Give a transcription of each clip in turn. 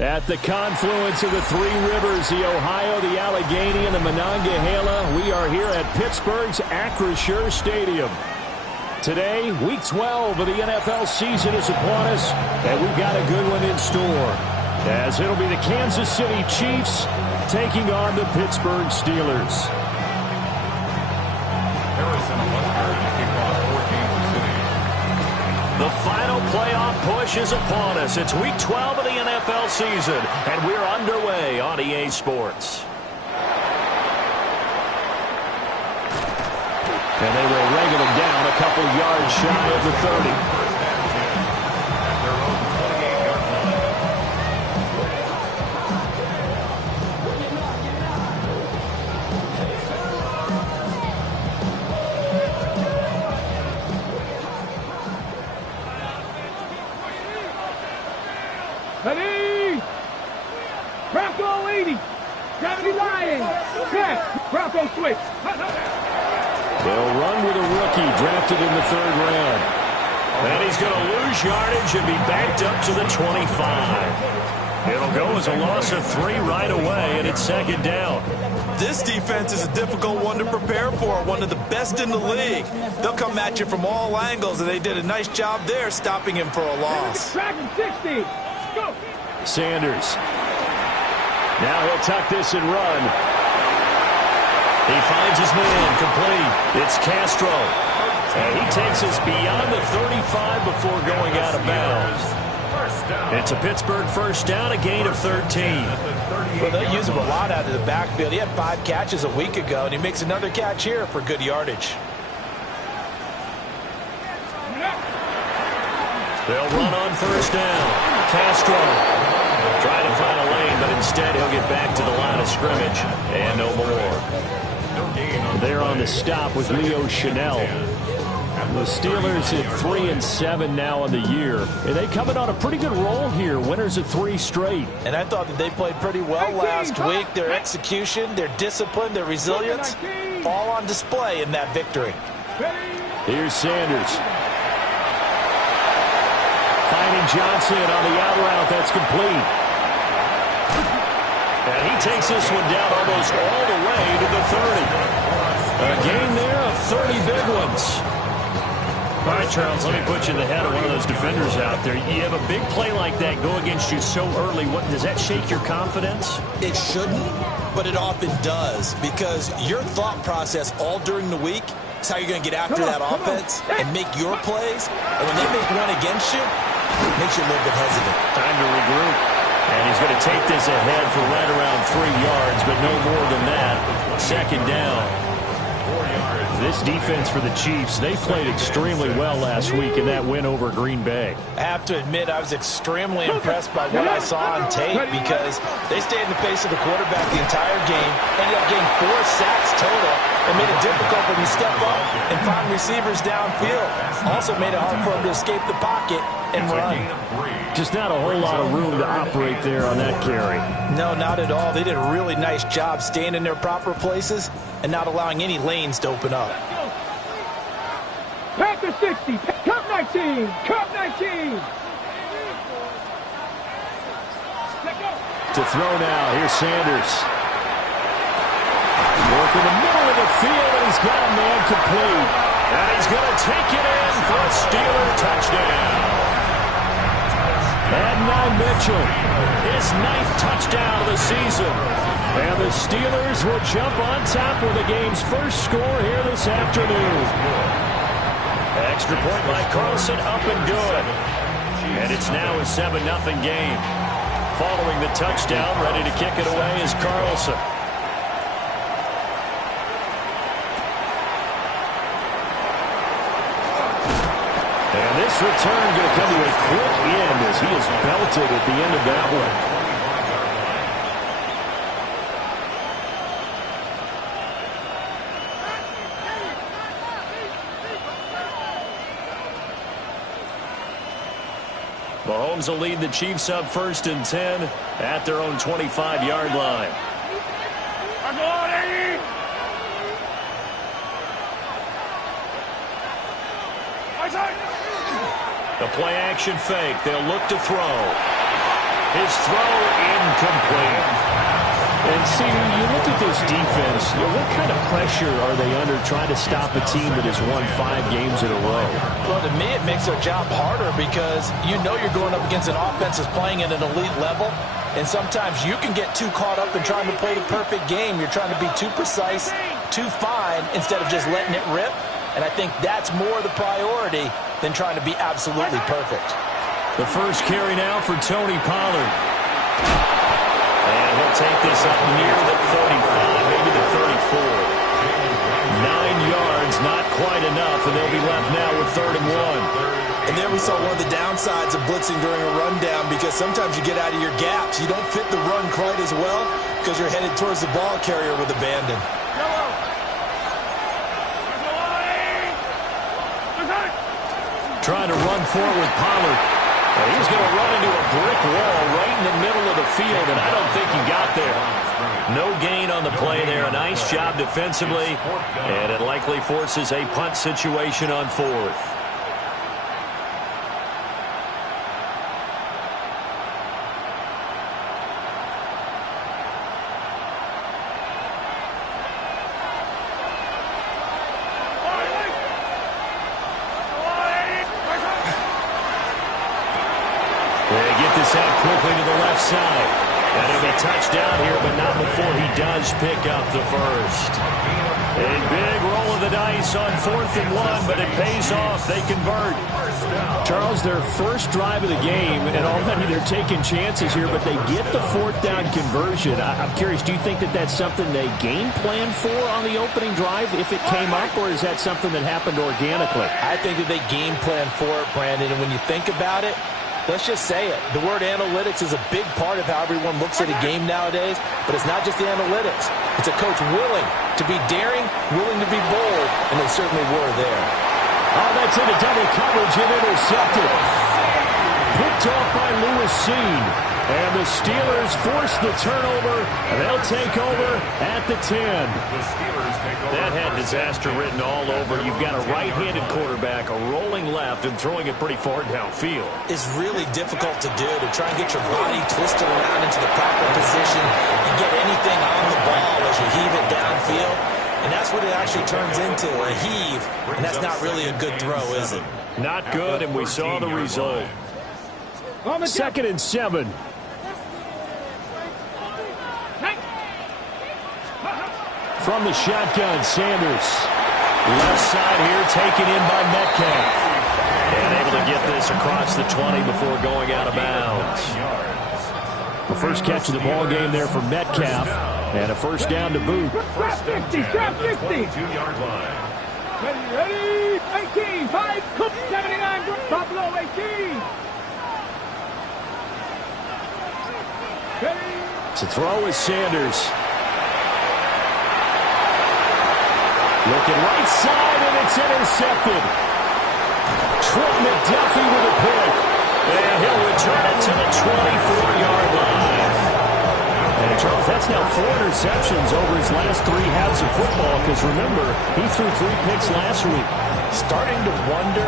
At the confluence of the three rivers, the Ohio, the Allegheny, and the Monongahela, we are here at Pittsburgh's Acrisure Stadium. Today, Week 12 of the NFL season is upon us, and we've got a good one in store, as it'll be the Kansas City Chiefs taking on the Pittsburgh Steelers. The final playoff push is upon us. It's Week 12 of the NFL season, and we're underway on EA Sports. And they will wrangle him down a couple yards shy of the 30. Ready? Bronco 80. Gravity Lion. Check. Bronco switch. They'll run with a rookie drafted in the third round. And he's going to lose yardage and be backed up to the 25. It'll go as a loss of 3 right away, and it's second down. This defense is a difficult one to prepare for, one of the best in the league. They'll come at you from all angles, and they did a nice job there stopping him for a loss. Track 60. Go. Sanders. Now he'll tuck this and run. He finds his man complete. It's Castro. And he takes us beyond the 35 before going out of bounds. It's a Pittsburgh first down, a gain of 13. Well, they'll use him a lot out of the backfield. He had 5 catches a week ago, and he makes another catch here for good yardage. They'll run on first down. Castro trying to find a lane, but instead he'll get back to the line of scrimmage. And no more. They're on the stop with Leo Chanel. The Steelers at 3-7 now on the year. And they coming on a pretty good roll here. Winners of 3 straight. And I thought that they played pretty well last week. Their execution, their discipline, their resilience, all on display in that victory. Here's Sanders. Finding Johnson on the out route. That's complete. And he takes this one down almost all the way to the 30. A gain there of 30 big ones. All right, Charles, let me put you in the head of one of those defenders out there. You have a big play like that go against you so early. What does that shake your confidence? It shouldn't, but it often does, because your thought process all during the week is how you're going to get after that offense and make your plays. And when they make one against you, it makes you a little bit hesitant. Time to regroup. And he's going to take this ahead for right around 3 yards, but no more than that. Second down. This defense for the Chiefs, they played extremely well last week in that win over Green Bay. I have to admit, I was extremely impressed by what I saw on tape, because they stayed in the face of the quarterback the entire game, ended up getting 4 sacks total, and made it difficult for them to step up and find receivers downfield. Also made it hard for them to escape the pocket and run. Just not a whole lot of room to operate there on that carry. No, not at all. They did a really nice job staying in their proper places and not allowing any lanes to open up. Back to 60. Cup 19. Cup 19. To throw now. Here's Sanders. Work in the middle of the field, and he's got a man complete. And he's going to take it in for a Steeler touchdown. Adonai Mitchell, his 9th touchdown of the season. And the Steelers will jump on top with the game's first score here this afternoon. Extra point by Carlson, up and good. And it's now a 7-0 game. Following the touchdown, ready to kick it away is Carlson. And this return going to come to a quick end as he is belted at the end of that one. Mahomes will lead the Chiefs up 1st and 10 at their own 25-yard line. The play action fake. They'll look to throw. His throw incomplete. And see, you look at this defense, what kind of pressure are they under trying to stop a team that has won 5 games in a row? Well, to me, it makes their job harder because you know you're going up against an offense that's playing at an elite level. And sometimes you can get too caught up in trying to play the perfect game. You're trying to be too precise, too fine, instead of just letting it rip. And I think that's more the priority than trying to be absolutely perfect. The first carry now for Tony Pollard. And he'll take this up near the 35, maybe the 34. 9 yards, not quite enough, and they'll be left now with 3rd and 1. And there we saw one of the downsides of blitzing during a rundown, because sometimes you get out of your gaps. You don't fit the run quite as well because you're headed towards the ball carrier with abandon. Trying to run forward with Pollard. And he's going to run into a brick wall right in the middle of the field, and I don't think he got there. No gain on the play there. A nice job defensively, and it likely forces a punt situation on 4th. Quickly to the left side. And it'll be touchdown here, but not before he does pick up the first. A big roll of the dice on 4th and 1, but it pays off. They convert. Charles, their first drive of the game, and already they're taking chances here, but they get the 4th down conversion. I'm curious, do you think that that's something they game plan for on the opening drive if it came up, or is that something that happened organically? I think that they game plan for it, Brandon, and when you think about it, let's just say it. The word analytics is a big part of how everyone looks at a game nowadays, but it's not just the analytics. It's a coach willing to be daring, willing to be bold, and they certainly were there. Oh, that's into double coverage and intercepted. Picked off by Lewis Seen. And the Steelers force the turnover, and they'll take over at the 10. That had disaster written all over. You've got a right-handed quarterback, a rolling left, and throwing it pretty far downfield. It's really difficult to do, to try and get your body twisted around into the proper position and get anything on the ball as you heave it downfield. And that's what it actually turns into, a heave. And that's not really a good throw, is it? Not good, and we saw the result. 2nd and 7. From the shotgun, Sanders. Left side here, taken in by Metcalf. And able to get this across the 20 before going out of bounds. The first catch of the ball game there for Metcalf. And a first down to boot. Drop 50, drop 50. 22-yard line. Ready, 18, 5, 79, Buffalo 18. To throw is Sanders. Looking right side, and it's intercepted. Trent McDuffie with a pick. And he'll return it to the 24-yard line. And Charles, that's now 4 interceptions over his last 3 halves of football, because remember, he threw 3 picks last week. Starting to wonder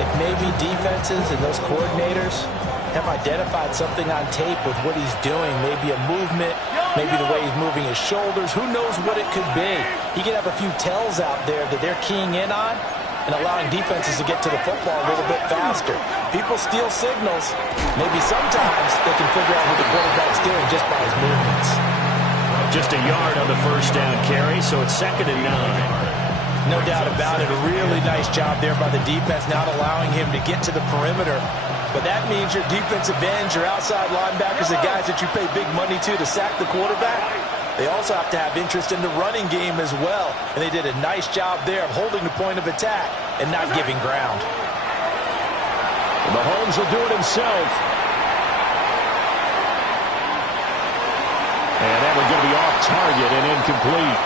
if maybe defenses and those coordinators have identified something on tape with what he's doing. Maybe a movement, maybe the way he's moving his shoulders. Who knows what it could be? He could have a few tells out there that they're keying in on and allowing defenses to get to the football a little bit faster. People steal signals. Maybe sometimes they can figure out what the quarterback's doing just by his movements. Just a yard on the first down carry, so it's 2nd and 9. No doubt about it. A really nice job there by the defense, not allowing him to get to the perimeter. But that means your defensive ends, your outside linebackers, the guys that you pay big money to sack the quarterback, they also have to have interest in the running game as well. And they did a nice job there of holding the point of attack and not giving ground. Mahomes will do it himself. And that one's going to be off target and incomplete.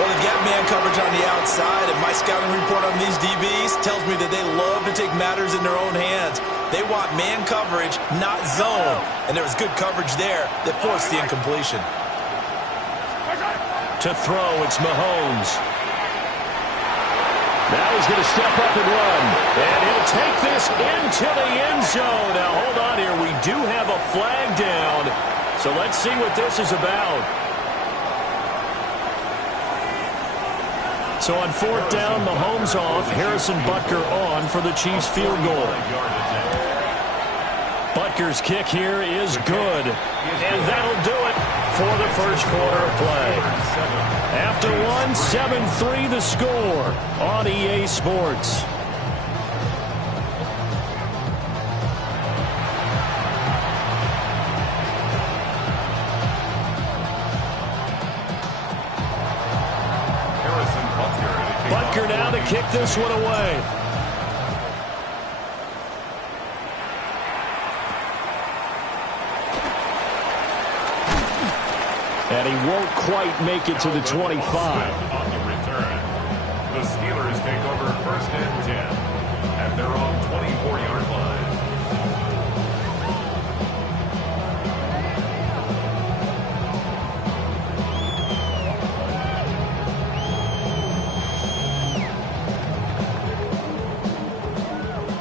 Well, they've got man coverage on the outside, and my scouting report on these DBs tells me that they love to take matters in their own hands. They want man coverage, not zone. And there was good coverage there that forced the incompletion. To throw, it's Mahomes. Now he's going to step up and run. And he'll take this into the end zone. Now, hold on here. We do have a flag down. So let's see what this is about. So on 4th down, Mahomes off. Harrison Butker on for the Chiefs field goal. Butker's kick here is good. And that'll do it for the first quarter of play. After one, 7-3 the score on EA Sports. Butker now to kick this one away. And he won't quite make it to the 25. On the return, the Steelers take over 1st and 10 at their own 24-yard line.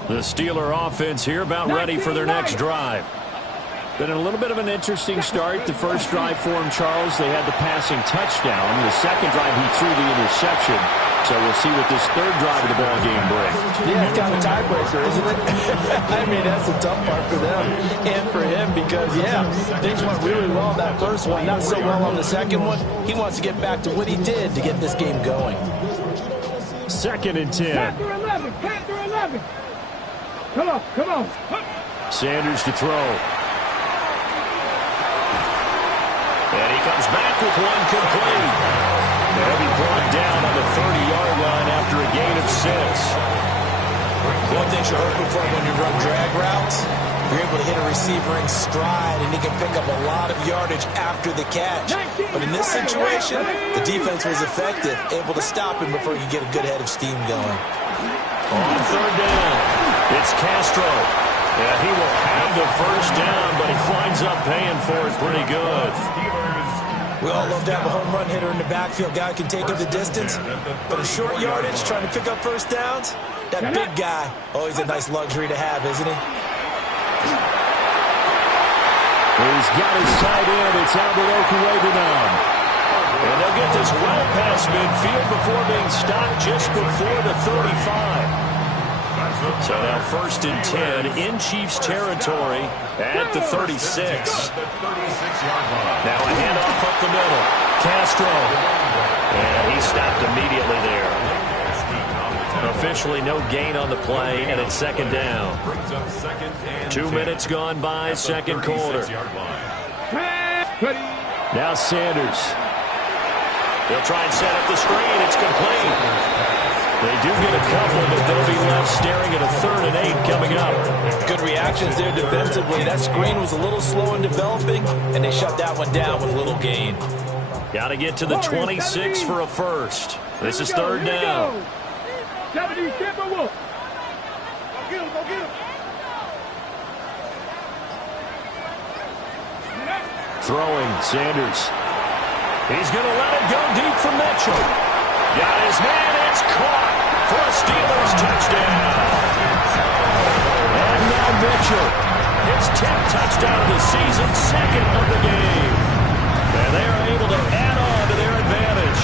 The Steeler offense here about ready for their next drive. Been a little bit of an interesting start. The first drive for him, Charles, they had the passing touchdown. The second drive, he threw the interception. So we'll see what this third drive of the ball game brings. Yeah, it's kind of a tiebreaker, isn't it? I mean, that's the tough part for them and for him because, yeah, things went really well on that first one, not so well on the second one. He wants to get back to what he did to get this game going. 2nd and 10. Panther 11, Panther 11. Come on, come on. Sanders to throw. And he comes back with one complete. They'll be brought down on the 30-yard line after a gain of 6. One thing you're hoping for when you run drag routes, you're able to hit a receiver in stride, and he can pick up a lot of yardage after the catch. But in this situation, the defense was effective, able to stop him before you get a good head of steam going. On 3rd down, it's Castro. Yeah, he will have the first down, but he winds up paying for it pretty good. We all love to have a home run hitter in the backfield. Guy can take it the distance, but a short yardage, trying to pick up first downs, that big guy, always a nice luxury to have, isn't he? He's got his tight end. It's Albert Okwuegbunam now. And they'll get this well past midfield before being stopped just before the 35. So now 1st and 10 in Chiefs territory at the 36. Now a handoff up the middle. Castro. And he stopped immediately there. Officially no gain on the play, and it's 2nd down. 2 minutes gone by, 2nd quarter. Now Sanders. They'll try and set up the screen. It's complete. They do get a couple, but they'll be left staring at a 3rd and 8 coming up. Good reactions there defensively. That screen was a little slow in developing, and they shut that one down with little gain. Got to get to the 26 for a first. This is 3rd down. Throwing, Sanders. He's going to let it go deep for Mitchell. Got his man, it's caught for a Steelers touchdown. And now Mitchell, his 10th touchdown of the season, 2nd of the game. And they are able to add on to their advantage.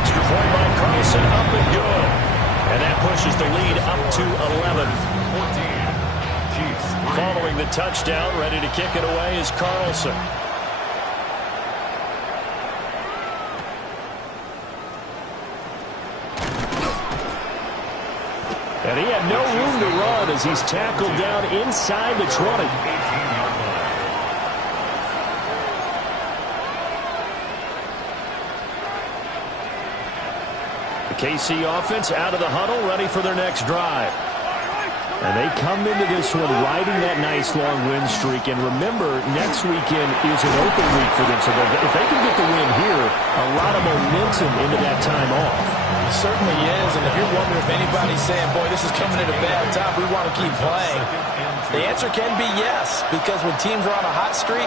Extra point by Carlson, up and good. And that pushes the lead up to 11. Following the touchdown, ready to kick it away is Carlson. And he had no room to run as he's tackled down inside the 20. The KC offense out of the huddle, ready for their next drive. And they come into this one riding that nice long win streak. And remember, next weekend is an open week for them. So if they can get the win here, a lot of momentum into that time off. It certainly is. And if you're wondering if anybody's saying, boy, this is coming at a bad time, we want to keep playing, the answer can be yes. Because when teams are on a hot streak,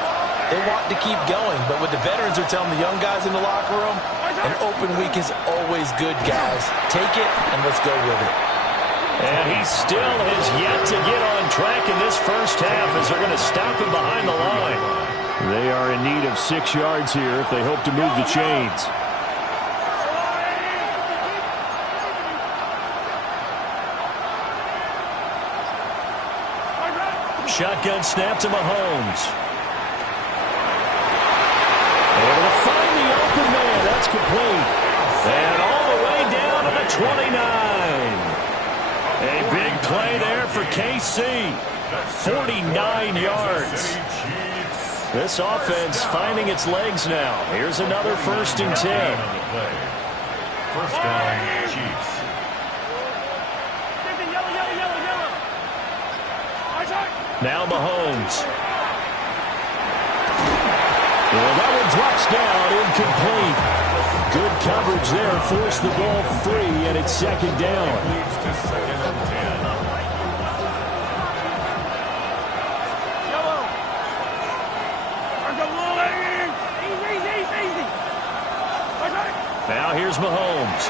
they want to keep going. But what the veterans are telling the young guys in the locker room, An open week is always good, guys. Take it and let's go with it. And he still has yet to get on track in this first half as they're going to stop him behind the line. They are in need of 6 yards here if they hope to move the chains. Shotgun snap to Mahomes. Able to find the open man. That's complete. And all the way down to the 29. A big play there for KC. 49 yards. This offense finding its legs now. Here's another 1st and 10. First down, Chiefs. Now Mahomes. Well, that one drops down, incomplete. Good coverage there, forced the ball free, and it's 2nd down. Leads to 2nd and 10. Now here's Mahomes.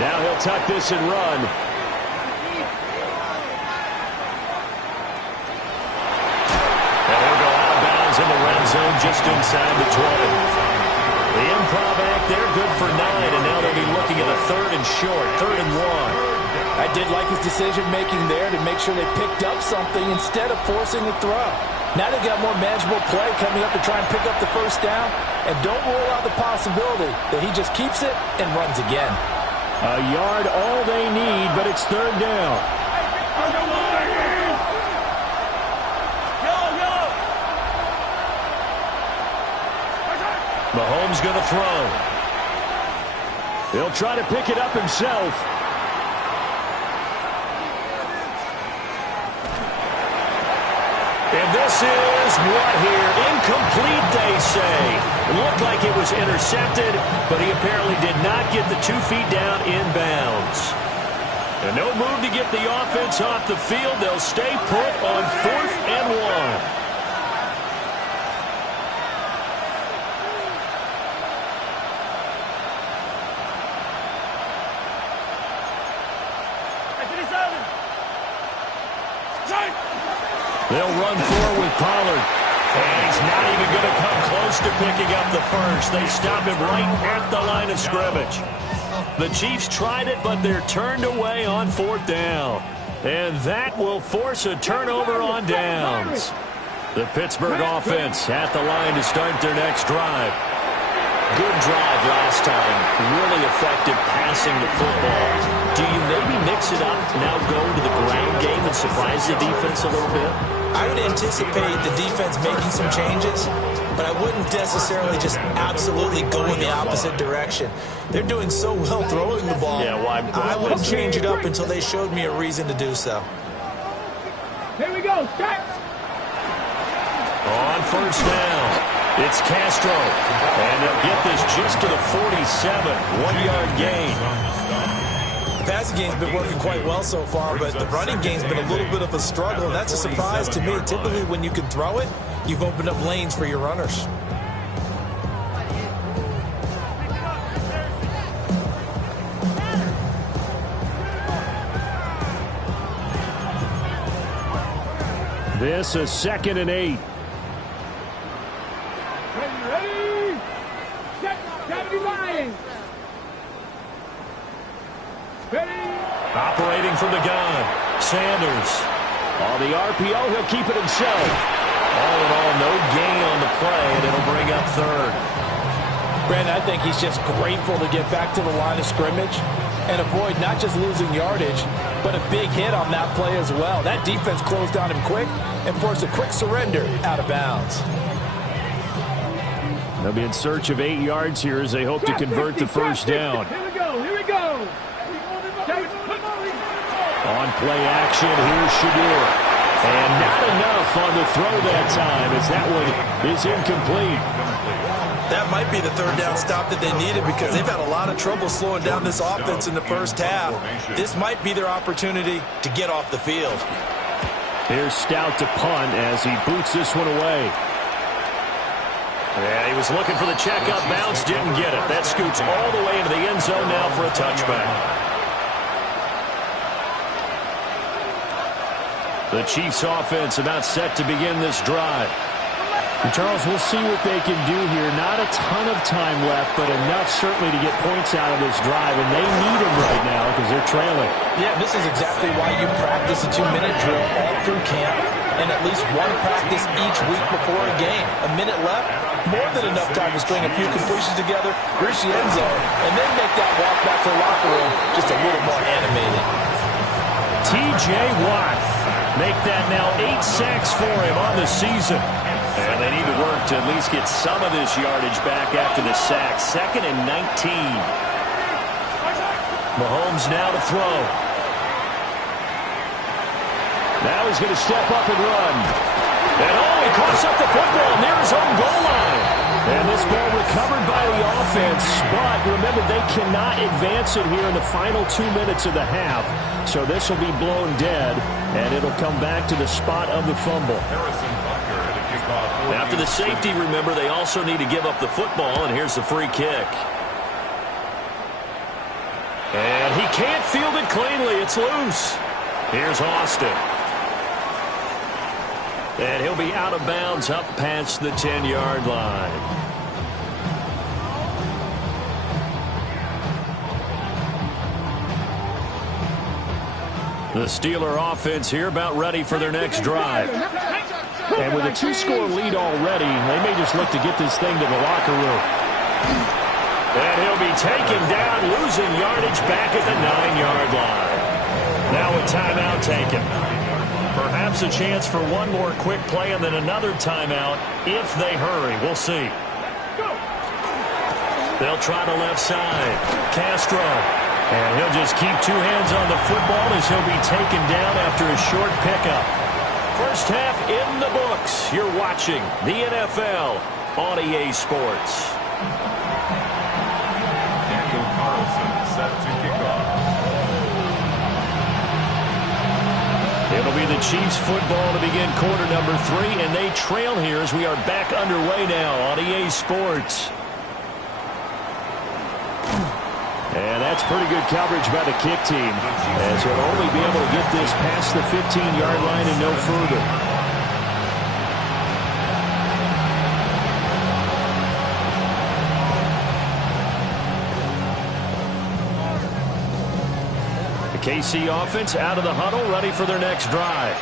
Now he'll tuck this and run. In the red zone just inside the 20. The improv act there, good for 9, and now they'll be looking at a 3rd and short, 3rd and 1. I did like his decision-making there to make sure they picked up something instead of forcing a throw. Now they got more manageable play coming up to try and pick up the 1st down, and don't rule out the possibility that he just keeps it and runs again. A yard all they need, but it's 3rd down. Mahomes going to throw. He'll try to pick it up himself. And this is what here? Incomplete, they say. It looked like it was intercepted, but he apparently did not get the 2 feet down inbounds. And no move to get the offense off the field. They'll stay put on 4th and 1. They'll run forward with Pollard. And he's not even going to come close to picking up the 1st. They stop him right at the line of scrimmage. The Chiefs tried it, but they're turned away on 4th down. And that will force a turnover on downs. The Pittsburgh offense at the line to start their next drive. Good drive last time. Really effective passing the football. Do you maybe mix it up, now go to the ground game and surprise the defense a little bit? I would anticipate the defense making some changes, but I wouldn't necessarily just absolutely go in the opposite direction. They're doing so well throwing the ball. Yeah, well, I wouldn't change it up until they showed me a reason to do so. Here we go. Start. On 1st down. It's Castro, and they'll get this just to the 47, 1-yard gain. The passing game's been working quite well so far, but the running game's been a little bit of a struggle, and that's a surprise to me. Typically, when you can throw it, you've opened up lanes for your runners. This is 2nd and 8. Ready? Set. 79. Ready? Operating from the gun. Sanders. On the RPO, he'll keep it himself. All in all, no gain on the play, and it'll bring up 3rd. Brandon, I think he's just grateful to get back to the line of scrimmage and avoid not just losing yardage, but a big hit on that play as well. That defense closed down him quick and forced a quick surrender out of bounds. They'll be in search of 8 yards here as they hope to convert the 1st down. Here we go. Here we go. On play action, here's Shadur. And not enough on the throw that time as that one is incomplete. That might be the 3rd down stop that they needed because they've had a lot of trouble slowing down this offense in the first half. This might be their opportunity to get off the field. Here's Stout to punt as he boots this one away. Yeah, he was looking for the checkup bounce, didn't get it. That scoots all the way into the end zone now for a touchback. The Chiefs offense about set to begin this drive. And Charles, we'll see what they can do here. Not a ton of time left, but enough certainly to get points out of this drive, and they need them right now because they're trailing. Yeah, this is exactly why you practice a 2-minute drill all through camp and at least one practice each week before a game. A minute left, more than enough time to string a few completions together, reach the end zone, and then make that walk back to the locker room just a little more animated. T.J. Watt make that now 8 sacks for him on the season. And they need to work to at least get some of this yardage back after the sack. 2nd and 19. Mahomes now to throw. Now he's going to step up and run. And he coughs up the football near his own goal line. And this ball recovered by the offense. But remember, they cannot advance it here in the final 2 minutes of the half. So this will be blown dead, and it'll come back to the spot of the fumble. After the safety, remember, they also need to give up the football, and here's the free kick. And he can't field it cleanly. It's loose. Here's Austin. And he'll be out of bounds up past the 10-yard line. The Steeler offense here about ready for their next drive. And with a 2-score lead already, they may just look to get this thing to the locker room. And he'll be taken down, losing yardage back at the 9-yard line. Now a timeout taken. Perhaps a chance for one more quick play and then another timeout if they hurry. We'll see. They'll try the left side. Castro. And he'll just keep 2 hands on the football as he'll be taken down after a short pickup. First half in the books. You're watching the NFL on EA Sports. Daniel Carlson set to kick off. It'll be the Chiefs football to begin quarter number 3, and they trail here as we are back underway now on EA Sports. And that's pretty good coverage by the kick team, as he'll only be able to get this past the 15-yard line and no further. The KC offense out of the huddle, ready for their next drive.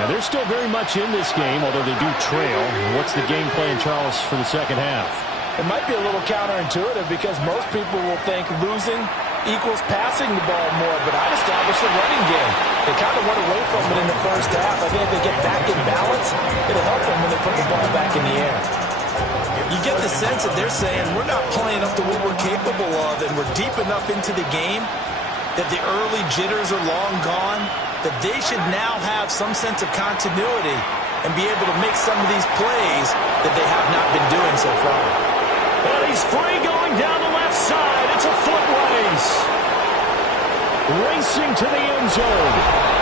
Now, they're still very much in this game, although they do trail. What's the game plan, Charles, for the second half? It might be a little counterintuitive because most people will think losing equals passing the ball more, but I'd establish the running game. They kind of went away from it in the first half. I think if they get back in balance, it'll help them when they put the ball back in the air. You get the sense that they're saying we're not playing up to what we're capable of, and we're deep enough into the game that the early jitters are long gone, that they should now have some sense of continuity and be able to make some of these plays that they have not been doing so far. And he's free going down the left side. It's a foot race. Racing to the end zone.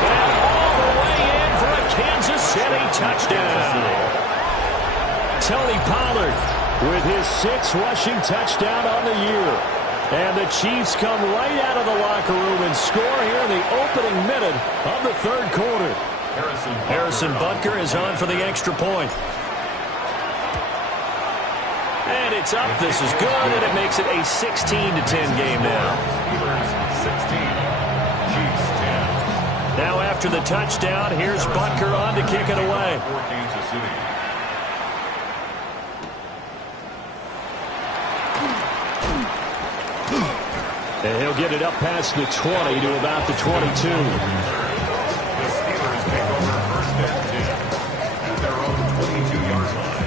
And all the way in for a Kansas City touchdown. Tony Pollard with his 6th rushing touchdown on the year. And the Chiefs come right out of the locker room and score here in the opening minute of the 3rd quarter. Harrison Butker is on for the extra point. And it's up. This is good, and it makes it a 16-10 game now. Steelers 16, Chiefs 10. Now after the touchdown, here's Butker on to kick it away. For Kansas City. And he'll get it up past the 20 to about the 22. The Steelers take over 1st and 10 at their own 22-yard line.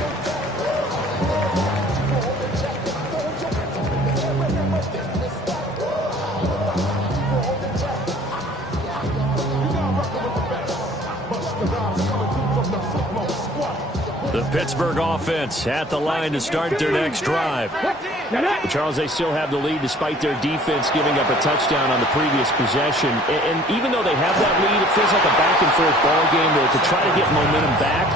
The Pittsburgh offense at the line to start their next drive. Charles, they still have the lead despite their defense giving up a touchdown on the previous possession. And even though they have that lead, it feels like a back-and-forth ball game where to try to get momentum back,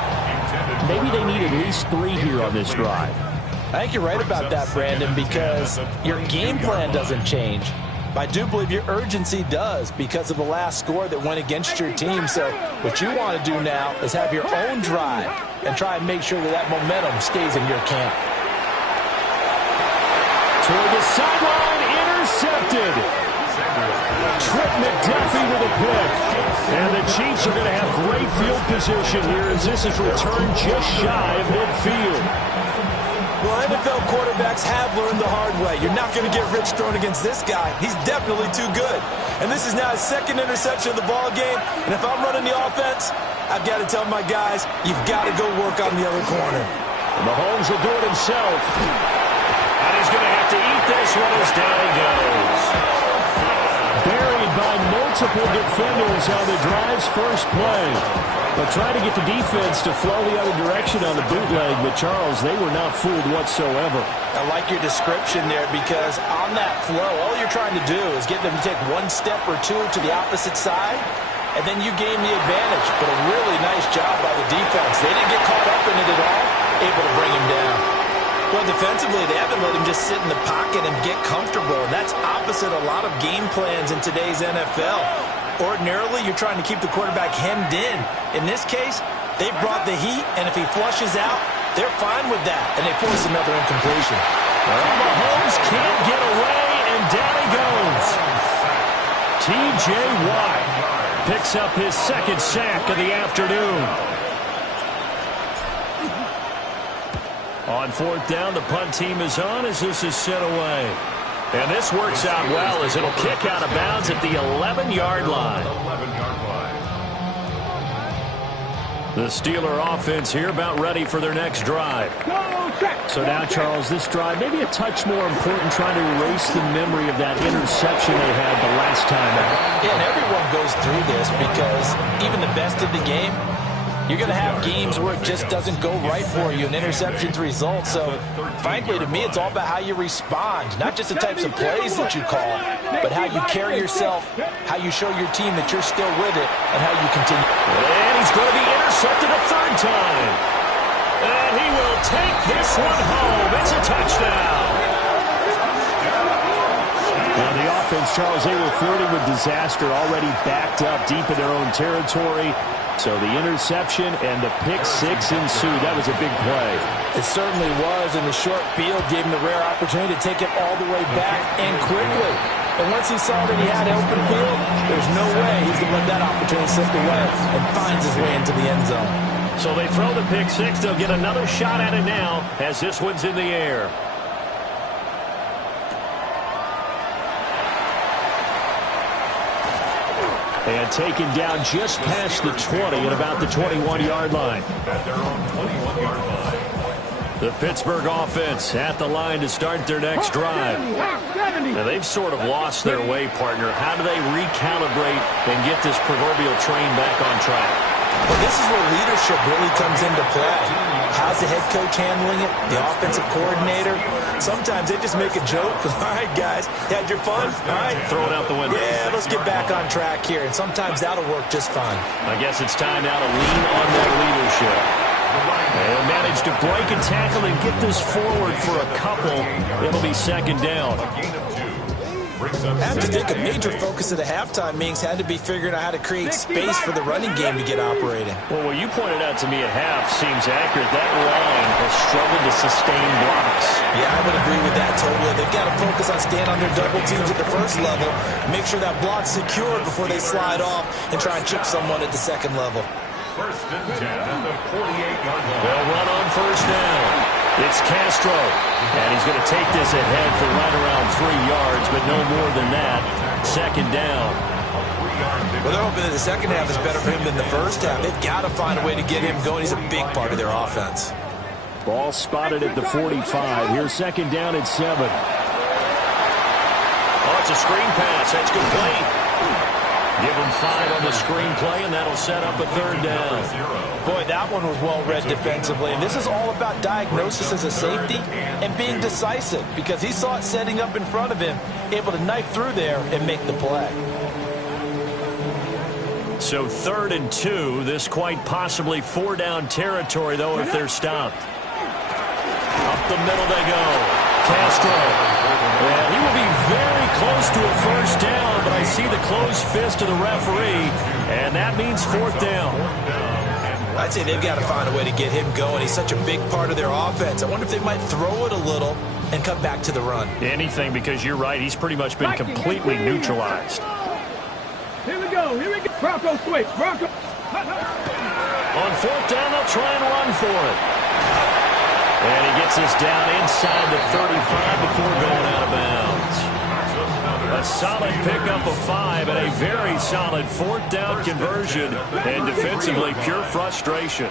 maybe they need at least 3 here on this drive. I think you're right about that, Brandon, because your game plan doesn't change. I do believe your urgency does because of the last score that went against your team. So what you want to do now is have your own drive and try and make sure that that momentum stays in your camp. Toward the sideline, intercepted. Trip McDuffie with a pick. And the Chiefs are going to have great field position here as this is returned just shy of midfield. Well, NFL quarterbacks have learned the hard way. You're not going to get rich thrown against this guy. He's definitely too good. And this is now his second interception of the ball game. And if I'm running the offense, I've got to tell my guys, you've got to go work on the other corner. Mahomes will do it himself. And he's going to have to eat this one as down he goes. Buried by multiple defenders on the drive's first play. But trying to get the defense to flow the other direction on the bootleg, but Charles, they were not fooled whatsoever. I like your description there because on that flow, all you're trying to do is get them to take 1 step or 2 to the opposite side, and then you gain the advantage. But a really nice job by the defense. They didn't get caught up in it at all, able to bring him down. Well, defensively, they haven't let him just sit in the pocket and get comfortable, and that's opposite a lot of game plans in today's NFL. Ordinarily, you're trying to keep the quarterback hemmed in. In this case, they brought the heat, and if he flushes out, they're fine with that, and they force another incompletion. Well, Mahomes can't get away, and down he goes. T.J. Watt picks up his 2nd sack of the afternoon. On 4th down, the punt team is on as this is sent away. And this works out well as it'll kick out of bounds at the 11-yard line. The Steeler offense here about ready for their next drive. So now, Charles, this drive maybe a touch more important, trying to erase the memory of that interception they had the last time out. Yeah, and everyone goes through this because even the best of the game, you're going to have games where it just doesn't go right for you, and interceptions result. So, frankly, to me, it's all about how you respond, not just the types of plays that you call, but how you carry yourself, how you show your team that you're still with it, and how you continue. And he's going to be intercepted a 3rd time. And he will take this one home. It's a touchdown. Now, the offense, Charles, they were flirting with disaster, already backed up deep in their own territory. So the interception and the pick 6 ensued. That was a big play. It certainly was, and the short field gave him the rare opportunity to take it all the way back and quickly. And once he saw that he had open field, there's no way he's going to let that opportunity slip away, and finds his way into the end zone. So they throw the pick 6. They'll get another shot at it now as this one's in the air. And taken down just past the 20 at about the 21-yard line. At their own 21-yard line. The Pittsburgh offense at the line to start their next drive. Now, they've sort of lost their way, partner. How do they recalibrate and get this proverbial train back on track? Well, this is where leadership really comes into play. How's the head coach handling it? The offensive coordinator? Sometimes they just make a joke. All right, guys, you had your fun? All right. Throw it out the window. Yeah, let's get back on track here. And sometimes that'll work just fine. I guess it's time now to lean on that leadership. They'll manage to break and tackle and get this forward for a couple. It'll be 2nd down. I have to think a major focus of the halftime meetings had to be figuring out how to create space for the running game to get operating. Well, what you pointed out to me at half seems accurate. That line has struggled to sustain blocks. Yeah, I would agree with that totally. They've got to focus on staying on their double teams at the first level, make sure that block's secured before they slide off and try and chip someone at the 2nd level. 1st and 10 at the 48-yard line. They'll run on 1st down. It's Castro, and he's going to take this ahead for right around 3 yards, but no more than that. 2nd down. Well, they're hoping that the 2nd half is better for him than the 1st half. They've got to find a way to get him going. He's a big part of their offense. Ball spotted at the 45. Here's 2nd down at 7. Oh, it's a screen pass. That's complete. Give him 5 on the screen play, and that'll set up a 3rd down. Boy, that one was well read defensively. And this is all about diagnosis as a safety and being decisive because he saw it setting up in front of him, able to knife through there and make the play. So 3rd and 2. This quite possibly 4-down territory, though, if they're stopped. Up the middle they go. Castro. And he will be very close to a first down, but I see the closed fist of the referee, and that means 4th down. I'd say they've got to find a way to get him going. He's such a big part of their offense. I wonder if they might throw it a little and come back to the run. Anything, because you're right. He's pretty much been completely neutralized. Here we go. Bronco switch. Bronco. On 4th down, they'll try and run for it. And he gets us down inside the 35 before going out of bounds. A solid pickup of 5 and a very solid 4th down conversion. And defensively, pure frustration.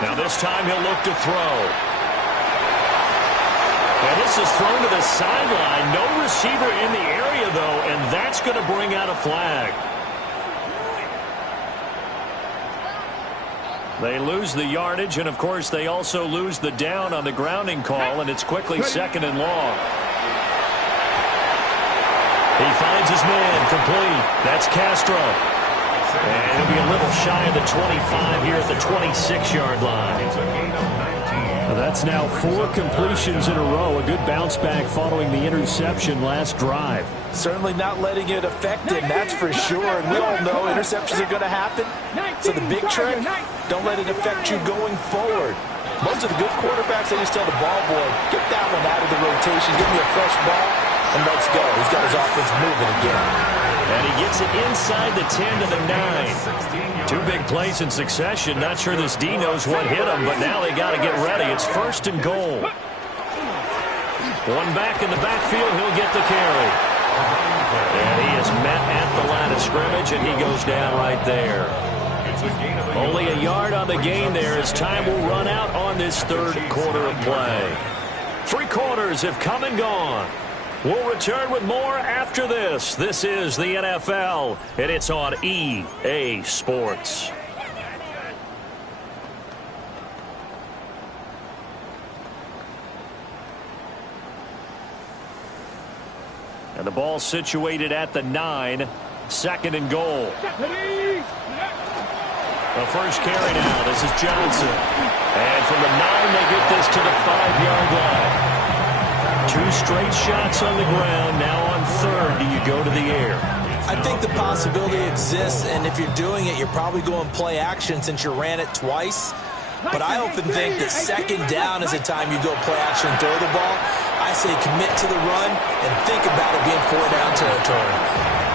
Now this time he'll look to throw. And this is thrown to the sideline. No receiver in the area, though, and that's going to bring out a flag. They lose the yardage, and, of course, they also lose the down on the grounding call, and it's quickly 2nd and long. He finds his man complete. That's Castro. And he'll be a little shy of the 25 here at the 26-yard line. That's now 4 completions in a row. A good bounce back following the interception last drive. Certainly not letting it affect him, that's for sure. And we all know interceptions are going to happen. So the big trick, don't let it affect you going forward. Most of the good quarterbacks, they just tell the ball boy, get that one out of the rotation, give me a fresh ball, and let's go. He's got his offense moving again. And he gets it inside the 10 to the 9. 2 big plays in succession. Not sure this D knows what hit him, but now they got to get ready. It's 1st and goal. One back in the backfield. He'll get the carry. And he is met at the line of scrimmage, and he goes down right there. Only a yard on the gain there as time will run out on this 3rd quarter of play. 3 quarters have come and gone. We'll return with more after this. This is the NFL, and it's on EA Sports. And the ball situated at the 9, 2nd and goal. The first carry now. This is Johnson. And from the 9, they get this to the 5-yard line. 2 straight shots on the ground. Now on 3rd, do you go to the air? I think the possibility exists, and if you're doing it, you're probably going play action since you ran it twice. But I often think that 2nd down is the time you go play action and throw the ball. I say commit to the run and think about it being 4-down territory.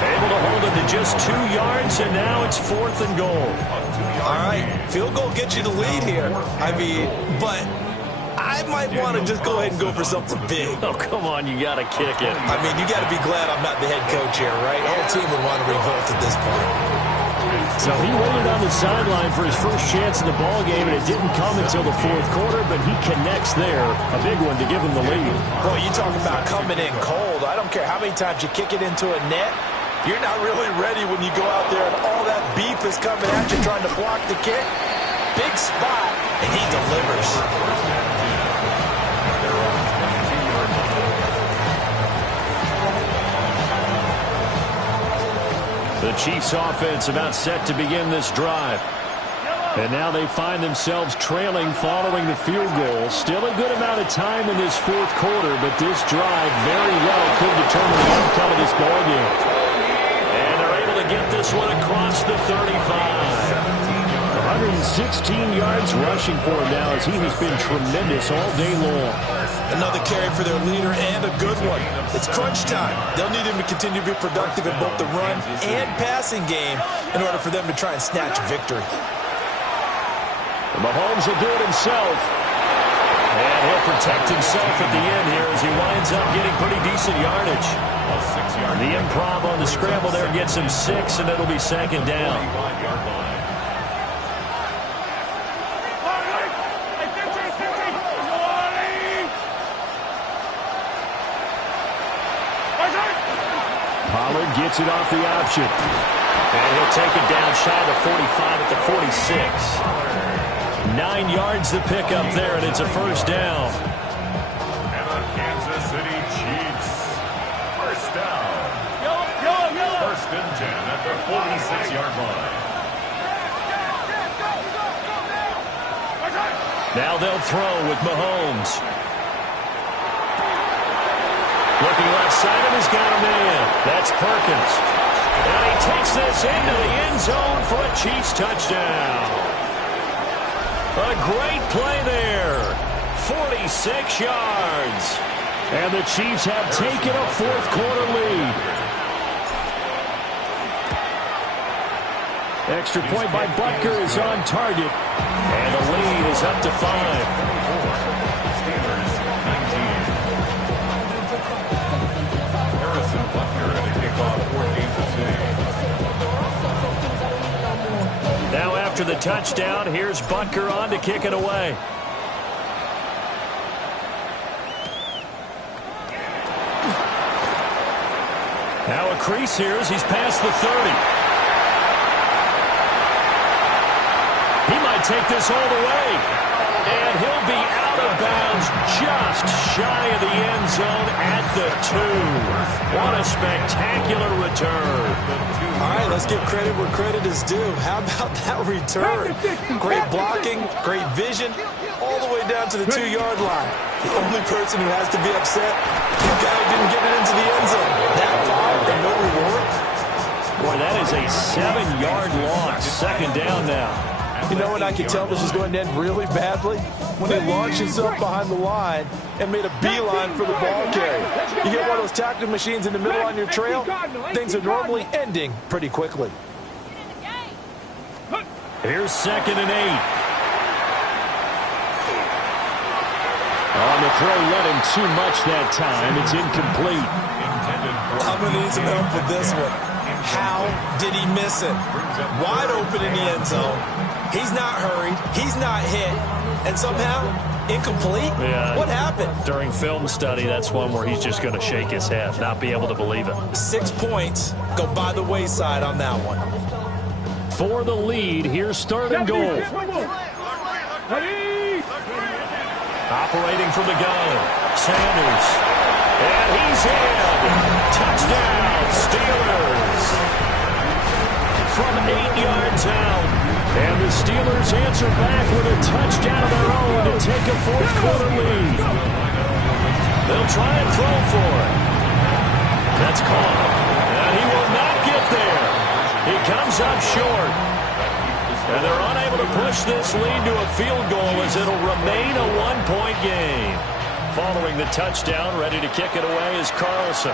Able to hold it to just 2 yards, and now it's 4th and goal. All right, field goal gets you the lead here. I mean, but I might want to just go ahead and go for something big. Oh, come on, you got to kick it. I mean, you got to be glad I'm not the head coach here, right? The whole team would want to revolt at this point. So he waited on the sideline for his first chance in the ball game, and it didn't come until the 4th quarter, but he connects there. A big one to give him the lead. Boy, you talk about coming in cold. I don't care how many times you kick it into a net. You're not really ready when you go out there and all that beef is coming at you trying to block the kick. Big spot, and he delivers. The Chiefs offense about set to begin this drive. And now they find themselves trailing following the field goal. Still a good amount of time in this 4th quarter, but this drive very well could determine the outcome of this ball game. And they're able to get this one across the 35. 116 yards rushing for him now as he has been tremendous all day long. Another carry for their leader and a good one. It's crunch time. They'll need him to continue to be productive in both the run and passing game in order for them to try and snatch a victory. Mahomes will do it himself. And he'll protect himself at the end here as he winds up getting pretty decent yardage. The improv on the scramble there gets him 6, and it'll be 2nd down. Pollard gets it off the option. And he'll take it down shy of the 45 at the 46. 9 yards the pickup there, and it's a 1st down. And the Kansas City Chiefs. 1st down. Now they'll throw with Mahomes. Looking left side, and he's got a man. That's Perkins. And he takes this into the end zone for a Chiefs touchdown. A great play there. 46 yards. And the Chiefs have taken a fourth quarter lead. Extra point by Butker is on target. And the lead is up to 5. Now after the touchdown, here's Butker on to kick it away. Now a crease here as he's past the 30. He might take this all the way. And he'll be out of bounds just shy of the end zone at the 2. What a spectacular return. All right, let's give credit where credit is due. How about that return? Great blocking, great vision, all the way down to the 2-yard line. The only person who has to be upset, the guy who didn't get it into the end zone. That far and no reward. Boy, that is a 7-yard loss. Second down now. You know what, I could tell this was going to end really badly? When they launched himself behind the line and made a beeline for the ball carrier. You get one of those tackling machines in the middle on your trail, things are normally ending pretty quickly. Here's 2nd and 8. On the throw, let him too much that time. It's incomplete. I'm going to need some help with this one. How did he miss it? Wide open in the end zone. He's not hurried. He's not hit. And somehow, incomplete? Yeah. What happened? During film study, that's one where he's just going to shake his head, not be able to believe it. 6 points go by the wayside on that one. For the lead, here's 3rd and goal. Operating from the gun, Sanders. And he's in. Touchdown, Steelers. From 8 yards out. And the Steelers answer back with a touchdown of their own to take a fourth quarter lead. They'll try and throw for it. That's caught. And he will not get there. He comes up short. And they're unable to push this lead to a field goal as it'll remain a 1-point game. Following the touchdown, ready to kick it away is Carlson.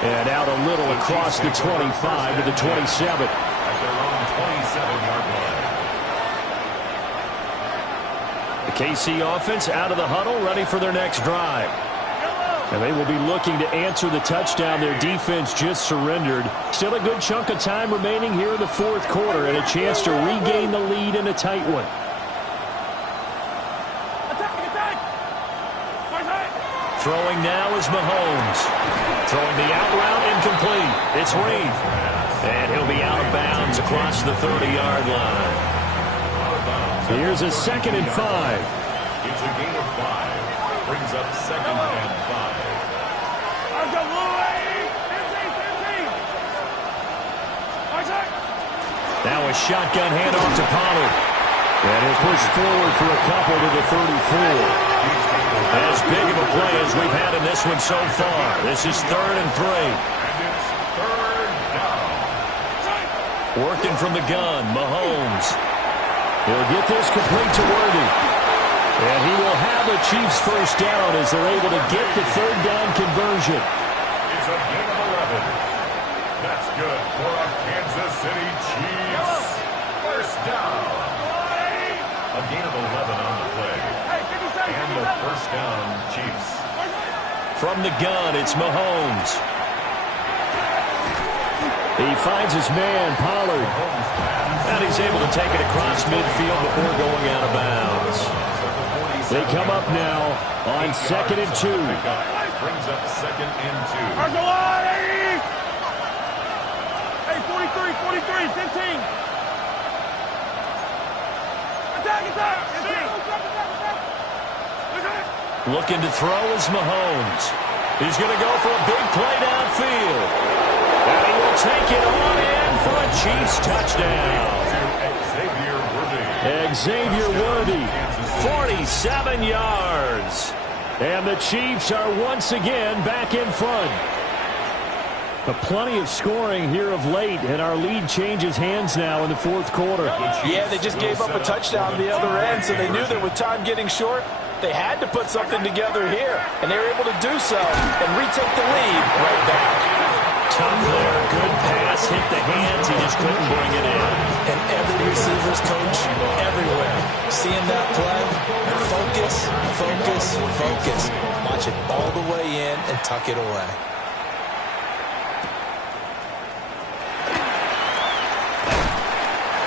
And out a little across the 25 to the 27. At their own 27-yard line. The KC offense out of the huddle, ready for their next drive. And they will be looking to answer the touchdown their defense just surrendered. Still a good chunk of time remaining here in the fourth quarter and a chance to regain the lead in a tight one. Throwing now is Mahomes. Throwing the out route, incomplete. It's Reed. And he'll be out of bounds across the 30-yard line. Here's a 2nd and 5. It's a gain of 5. Brings up 2nd and 5. Now a shotgun handoff to Pollard. And he'll push forward for a couple to the 34. As big of a play as we've had in this one so far. This is 3rd and 3. And it's 3rd down. Working from the gun, Mahomes. He'll get this complete to Worthy. And he will have the Chiefs first down as they're able to get the 3rd down conversion. It's a gain of 11. That's good for a Kansas City Chiefs. First down. A gain of 11 on the play. And the first down, Chiefs. From the gun, it's Mahomes. He finds his man, Pollard. And he's able to take it across midfield before going out of bounds. They come up now on 2nd and 2. Brings up 2nd and 2. Hey, 43, 15. Attack. Looking to throw is Mahomes. He's going to go for a big play downfield. And he will take it on in for a Chiefs touchdown. Xavier Worthy, 47 yards. And the Chiefs are once again back in front. But plenty of scoring here of late, and our lead changes hands now in the fourth quarter. Yeah, they just gave up a touchdown the other end, so they knew that with time getting short, they had to put something together here, and they were able to do so and retake the lead right back. Tough there, good pass, hit the hands, he just couldn't bring it in. And every receiver's coach everywhere, seeing that play, focus, focus, focus. Watch it all the way in and tuck it away.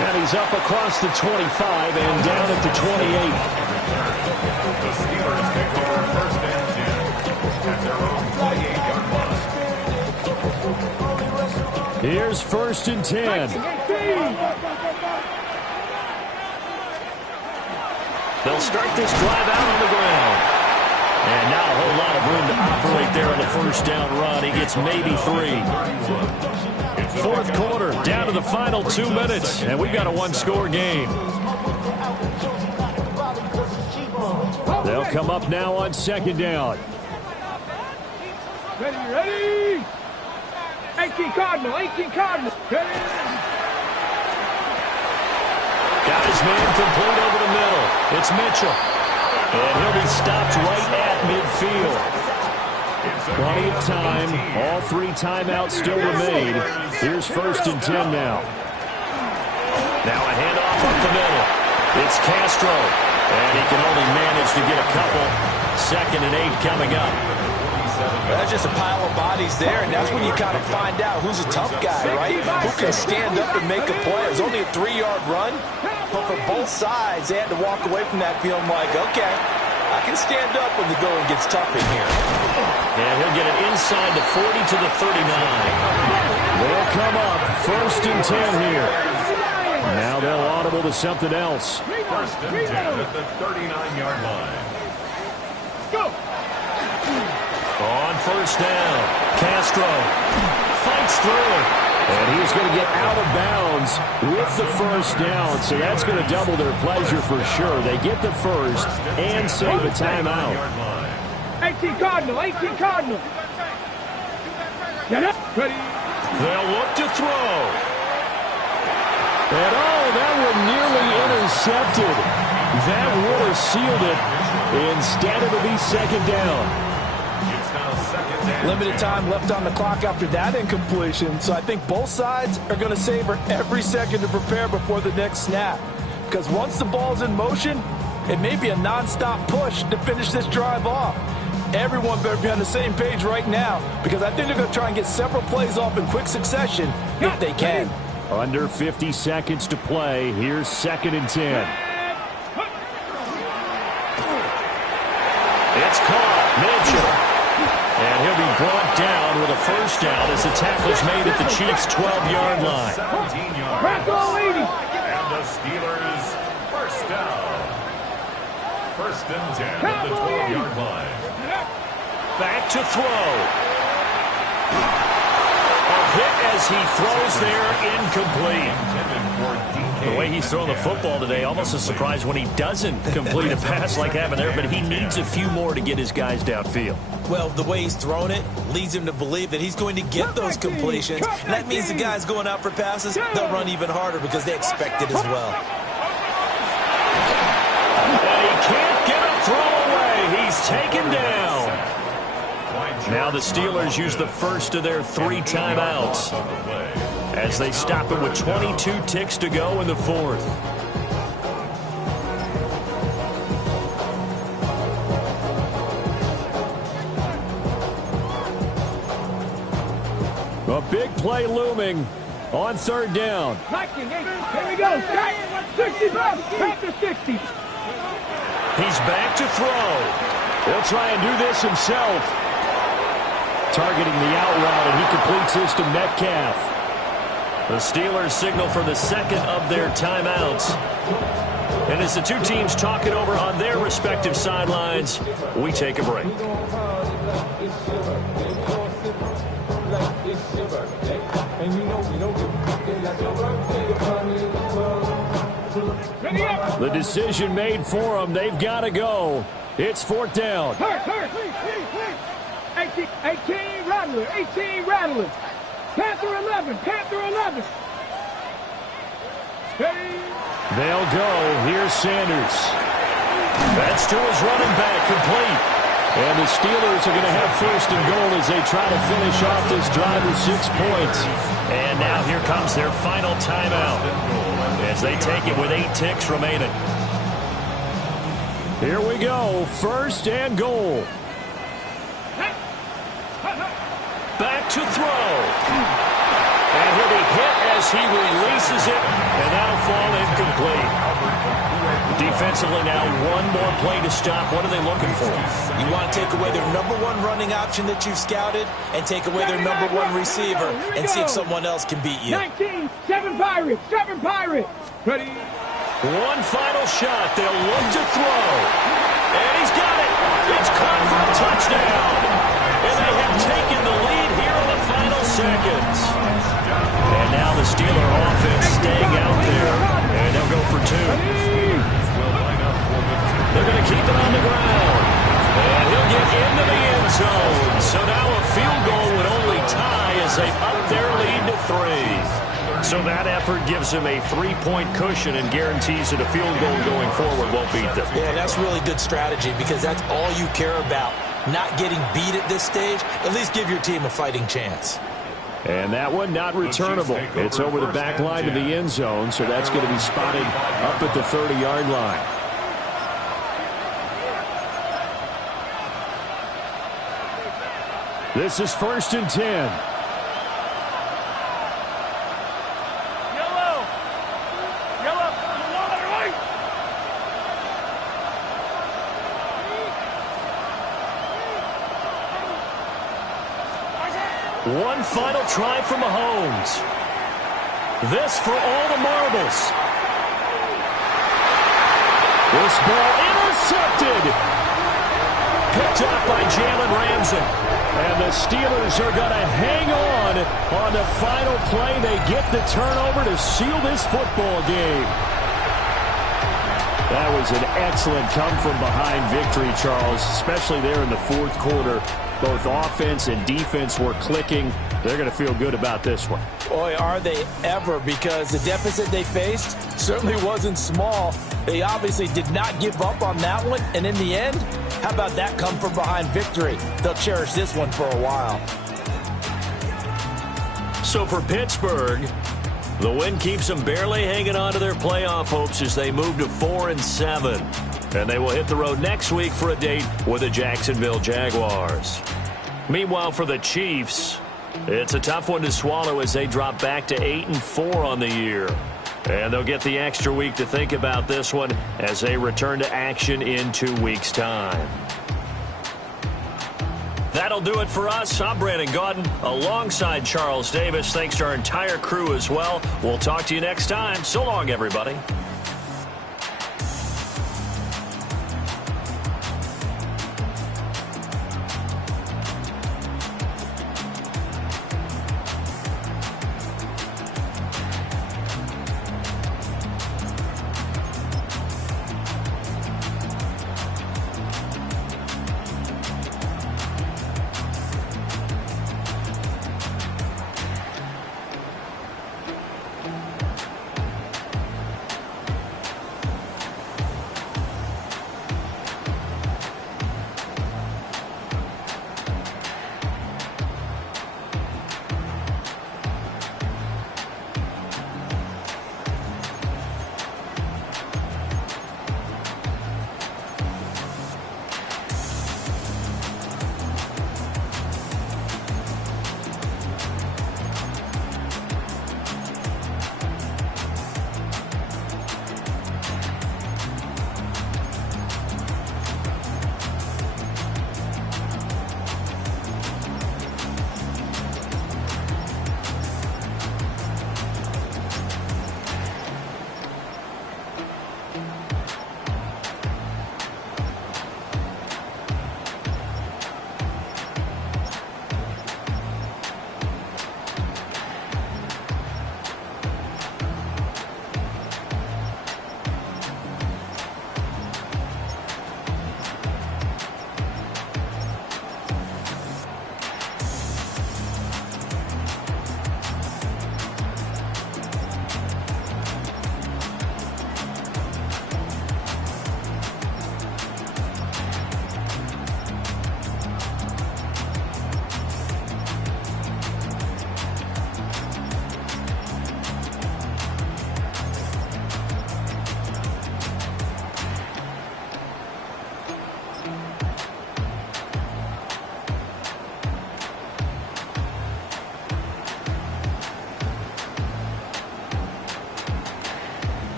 And he's up across the 25 and down at the 28. The Steelers take over first and 10 at their own 28-yard line. Here's first and 10. They'll start this drive out on the ground. And not a whole lot of room to operate there on the first down run. He gets maybe 3. Fourth quarter, down to the final 2 minutes, and we've got a one-score game. They'll come up now on second down. Ready? 18 Cardinal. Ready? Got his man complete over the middle. It's Mitchell. And he'll be stopped right at midfield. Plenty of time. All 3 timeouts still remain. Here's first and 10 now. Now a handoff up the middle. It's Castro. And he can only manage to get a couple. Second and 8 coming up. That's just a pile of bodies there, and that's when you kind of find out who's a tough guy, right? Who can stand up and make a play. It was only a 3-yard run, but for both sides, they had to walk away from that feeling like, okay, I can stand up when the going gets tough in here. And he'll get it inside the 40 to the 39. They'll come up first and 10 here. Now they'll audible to something else. First and 10 at the 39-yard line. Go! On first down, Castro fights through. And he's going to get out of bounds with the first down, so that's going to double their pleasure for sure. They get the first and save a timeout. 18 Cardinal. Get up. Ready? They'll look to throw. And that one nearly intercepted. That would have sealed it. Instead, it'll be second down. Limited time left on the clock after that incompletion, so I think both sides are going to savor every second to prepare before the next snap. Because once the ball's in motion, it may be a non-stop push to finish this drive off. Everyone better be on the same page right now, because I think they're going to try and get several plays off in quick succession if they can. Under 50 seconds to play. Here's second and 10. It's caught. Mitchell. And he'll be brought down with a first down as the tackle's made at the Chiefs' 12-yard line. 17 yards. And the Steelers first down. First and 10 at the 12-yard line. Back to throw. A hit as he throws there, incomplete. The way he's throwing the football today, almost a surprise when he doesn't complete a pass like having there, but he needs a few more to get his guys downfield. Well, the way he's thrown it leads him to believe that he's going to get those completions. And that means the guys going out for passes, they'll run even harder because they expect it as well. And he can't get a throw away. He's taken down. Now the Steelers use the first of their 3 timeouts as they stop it with 22 ticks to go in the fourth. A big play looming on third down. Here we go. 60 back to 60. He's back to throw. He'll try and do this himself. Targeting the out route, and he completes this to Metcalf. The Steelers signal for the second of their timeouts. And as the two teams talk it over on their respective sidelines, we take a break. Ready up. The decision made for them. They've got to go. It's 4th down. Hurt. 18 Rattler. 18 Rattler. Panther 11. Panther 11. Hey. They'll go. Here's Sanders. That's to his running back, complete. And the Steelers are going to have 1st and goal as they try to finish off this drive with 6 points. And now here comes their final timeout as they take it with 8 ticks remaining. Here we go. 1st and goal. Back to throw. And he'll be hit as he releases it, and that'll fall incomplete. Defensively now, one more play to stop. What are they looking for? You want to take away their #1 running option that you've scouted and take away their #1 receiver and see if someone else can beat you. 19, 7 Pirates. 7 Pirates. Ready. One final shot. They'll look to throw. And he's got it. It's caught for a touchdown. And they have taken the lead here in the final seconds. And now the Steeler offense staying out there. And they'll go for 2. They're going to keep it on the ground. And he'll get into the end zone. So now a field goal would only tie as they up their lead to 3. So that effort gives them a 3-point cushion and guarantees that a field goal going forward won't beat them. Yeah, that's really good strategy because that's all you care about. Not getting beat at this stage. At least give your team a fighting chance. And that one not returnable. It's over the back line to the end zone, so that's going to be spotted up at the 30-yard line. This is 1st and 10. Yellow. One final try from Mahomes. This for all the marbles. This ball intercepted. Picked up by Jalen Ramsey. And the Steelers are going to hang on the final play. They get the turnover to seal this football game. That was an excellent come-from-behind victory, Charles, especially there in the 4th quarter. Both offense and defense were clicking. They're going to feel good about this one. Boy, are they ever, because the deficit they faced certainly wasn't small. They obviously did not give up on that one, and in the end, how about that come-from-behind victory? They'll cherish this one for a while. So for Pittsburgh, the win keeps them barely hanging on to their playoff hopes as they move to 4-7. And they will hit the road next week for a date with the Jacksonville Jaguars. Meanwhile, for the Chiefs, it's a tough one to swallow as they drop back to 8-4 on the year. And they'll get the extra week to think about this one as they return to action in 2 weeks' time. That'll do it for us. I'm Brandon Gaudin alongside Charles Davis. Thanks to our entire crew as well. We'll talk to you next time. So long, everybody.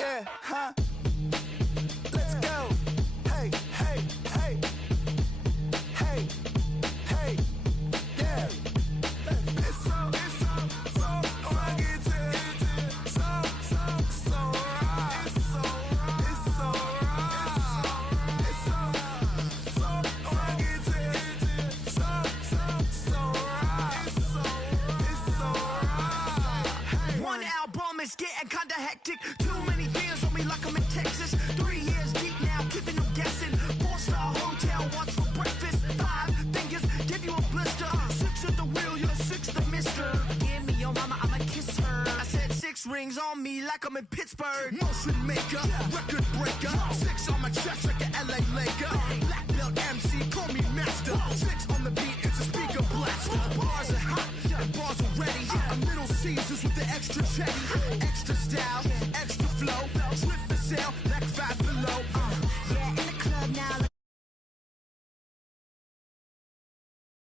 Yeah, huh? Let's go. Hey, hey, hey. Hey, hey, yeah. It's so rugged, so right. It's so rugged, so right. Hey. One album is getting kinda hectic. Too many fans on me like I'm in Texas. 3 years deep now, keeping them guessing. 4-star hotel, what's for breakfast? 5 fingers, give you a blister. 6 at the wheel, you're 6 the mister. Give me your mama, I'ma kiss her. I said 6 rings on me like I'm in Pittsburgh. Motion maker, record breaker. 6 on my chest like an LA Laker. Black belt MC, call me master. 6 on the beat, it's a speaker blaster. Bars are hot, and bars are ready. A Middle Caesars with the extra chetty. Extra style, extra